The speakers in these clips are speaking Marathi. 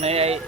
नाही आई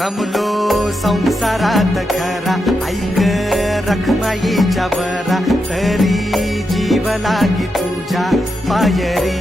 रमलो संसारात खरा ऐक रखमाईच्या बरा तरी जीव लागी तुझ्या पायरी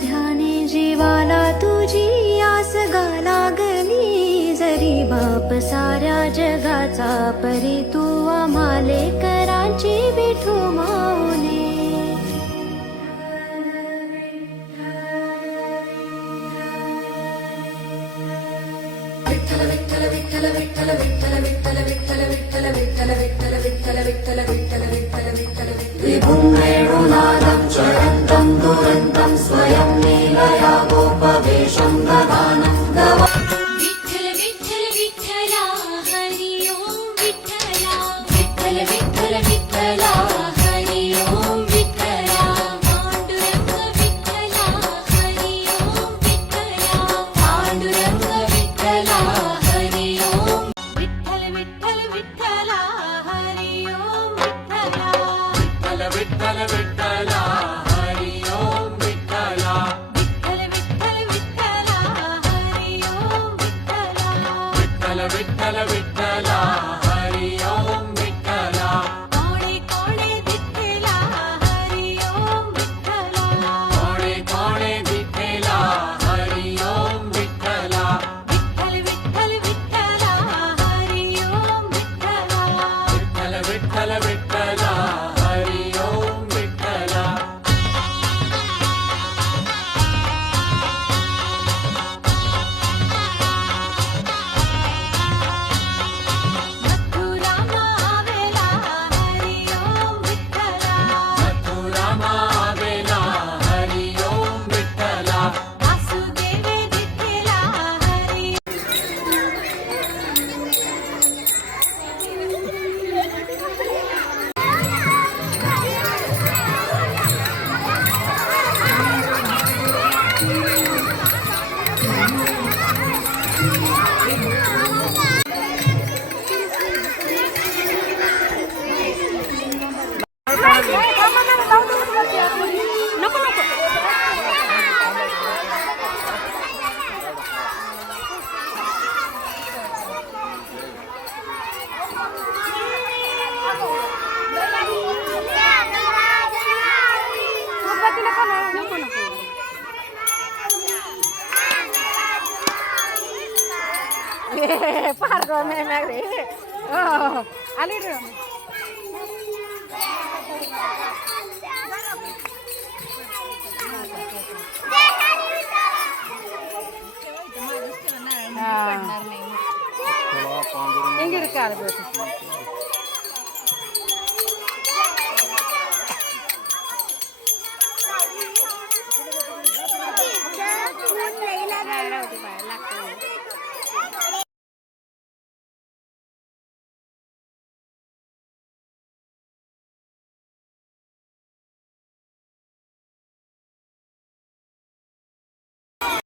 ध्याने जीवाला तुझी आस गा लागली जरी बाप साऱ्या जगाचा, परी तू आम्हाले करांची विठू माऊली. विभुं वेणुनादं चरन्तं दुरन्तं स्वयं लीलया गोपवेशं ददानं गवा. विठ्ठल विठ्ठल विठ्ठला हरि ओम विठ्ठला. विठ्ठल विठ्ठल विठ्ठला हरि ओम विठ्ठला. पांडुरंग विठ्ठला हरि ओम विठ्ठला. पांडुरंग विठ्ठला हरि ओम. विठ्ठल विठ्ठल विठ्ठला हरि ओम विठ्ठला. विठ्ठल विठ्ठल विठ्ठला हरि ओम विठ्ठला. विठ्ठल विठ्ठल विठ्ठला हरि ओम विठ्ठला. विठ्ठल विठ्ठल विठ्ठला हरि ओम विठ्ठला. कोणे कोणे विठ्ठला हरि ओम विठ्ठला. कोणे कोणे विठ्ठला हरि ओम विठ्ठला. विठ्ठल विठ्ठल विठ्ठला हरि ओम विठ्ठला. विठ्ठल विठ्ठल विठ्ठला हरि ओम विठ्ठला. मथुरा मावेला हरि ओम विठ्ठला. मथुरा मावेला हरि ओम विठ्ठला. वासुदेव विठ्ठला हरि.